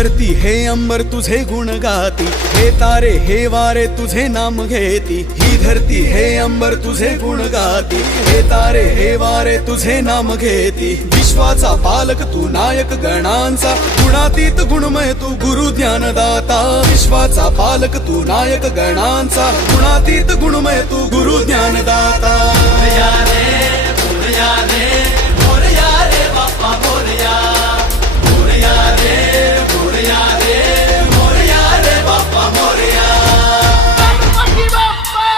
धरती हे अंबर तुझे गुण गाती, हे तारे हे वारे तुझे नाम घेती। ही धरती हे अंबर तुझे गुण गाती, हे तारे हे वारे तुझे नाम घेती। विश्वाचा पालक तू नायक गणांचा, गुणातीत गुणमय तू गुरु ज्ञानदाता। विश्वाचा पालक तू नायक गणांचा, गुणातीत गुणमय तू गुरु ज्ञानदाता। मोरया रे मोरया रे बाप्पा मोरया, मोरया रे मोरया रे बाप्पा मोरया। गणपती बाप्पा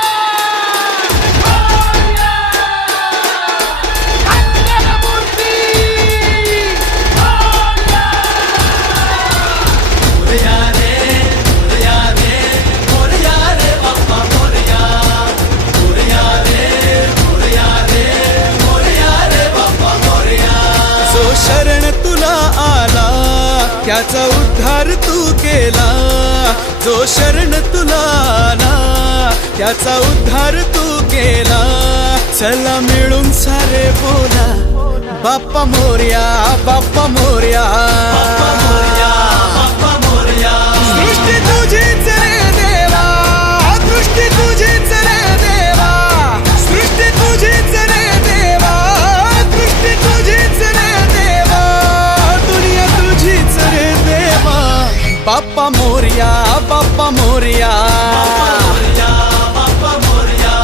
मोरया, मंगलमूर्ती मोरया। मोरया रे बाप्पा मोरया, मोरया रे बाप्पा मोरया। जो शरण तुला आला त्याचा उद्धार तू केला, जो शरण तुला आला त्याचा उद्धार तू केला। चला मिळून सारे बोला बाप्पा मोरया, बाप्पा मोरया, बाप्पा मोरया, बाप्पा मोरया। सृष्टी तुझीच रे देवा, दृष्टी तुझीच रे देवा, सृष्टी तुझीच रे देवा, दृष्टी तुझीच रे देवा, दुनिया तुझीच रे देवा। बाप्पा मोरया, बाप्पा मोरया, मोरया, बाप्पा मोरया।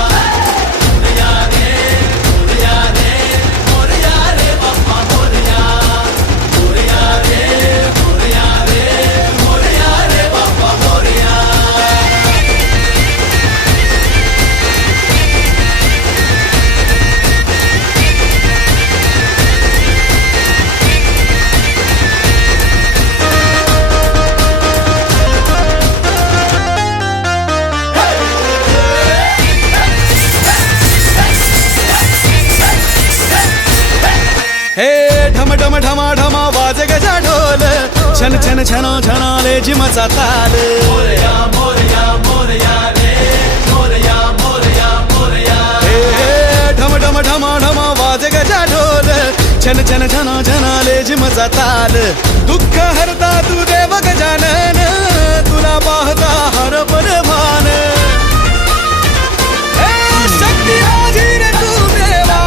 मोरया रे बाप्पा मोरया, मोरया रे बाप्पा मोरया। हे ढम ढम ढमा ढमा वाज गजा ढोल, छन छन छनो छनाले जिमचा ताल। मोरया मोरया मोरया रे, मोरया मोरया मोरया। हे ढम ढम ढमा ढमा वाज गजा ढोल, छन छन छनो छनाले जिमचा ताल। दुःख हरता तू देव गजानन, तुला पाहता हरपन भान। हे शक्ती माझी रे तू देवा,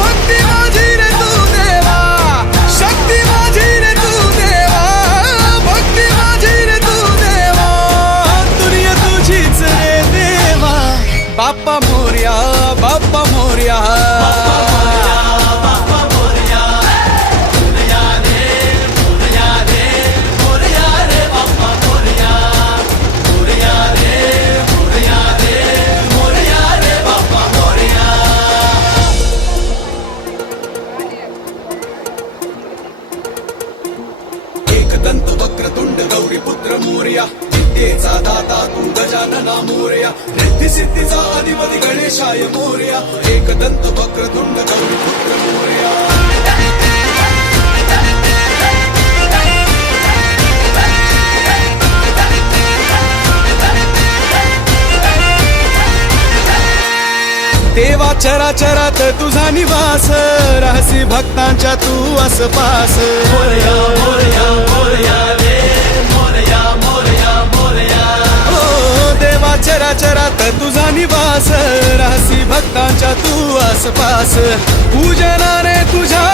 भक्ती माझी रे तू देवा, शक्ती माझी रे तू देवा, भक्ती माझी रे तू देवा, दुनिया तुझीच रे देवा। बाप्पा मोरया, बाप्पा मोरया, बाप्पा मोरया। मोरया रे बाप्पा मोरया, मोरया रे बाप्पा मोरया। एकदंत वक्रतुंड गौरी पुत्र मोरया, विद्येचा दाता तू गजानना मोरया, रिद्धी सिद्धीचा अधिपती गणेशाय मोरया। एकदंत वक्रतुंड गौरी पुत्र मोरया। देवा चराचरात तुझा निवास, रहसी भक्तांच्या तू आसपास। मोरया मोरया मोरया रे, मोरया मोरया मोरया। ओ देवा चराचरात तुझा निवास, रहसी भक्तांच्या तू आसपास। पूजनाने तुझ्या